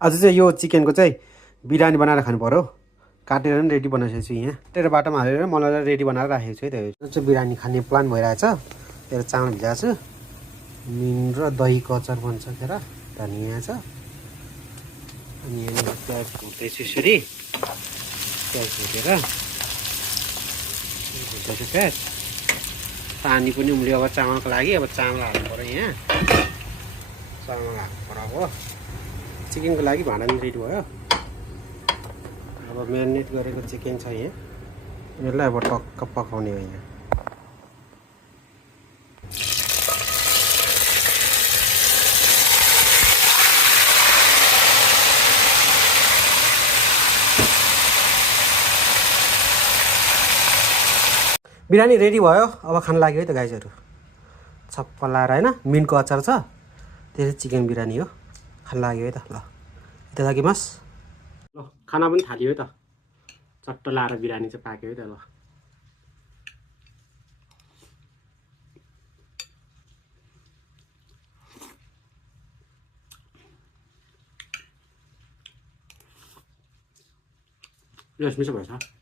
आज चाहिँ यो चिकनको चाहिँ बिरयानी बनाएर खानु पर्यो। काटेर पनि रेडी बनाइसकेको छु यहाँ। तेरो बाटोमा हालेर मलाई रेडी बनाएर राखेको छु है। त्यो चाहिँ बिरयानी खाने प्लान भइरहेछ। तेरो चामल भिजाएको छु। नुन र दहीको अचार बन्छ खेर। धनियाँ छ। अनि यहाँ प्याज भुट्दैछु यसरी। प्याज भुटेर भुट्दैछु प्याज। पानी पनि उम्लियो अब चामलको लागि। अब चामल हाल्नु पर्यो यहाँ। चामल हाल्नु पर्यो अब। चिकनको लागि भाँडा पनि रेडी भयो। अब म्यारिनेट गरेको चिकन छ यहाँ। यसलाई अब टक्क पकाउने हो यहाँ। बिरयानी रेडी भयो। अब खान लाग्यो है त गाइजहरू। छप्प लाएर होइन मिनको अचार छ। त्यो चाहिँ चिकन बिरयानी हो। खान लाग्यो है त। ल यता लागि मास। ल खाना पनि थाल्यो है त। चट्ट लाएर बिरयानी चाहिँ पाक्यो है त। ल मिसो भएछ।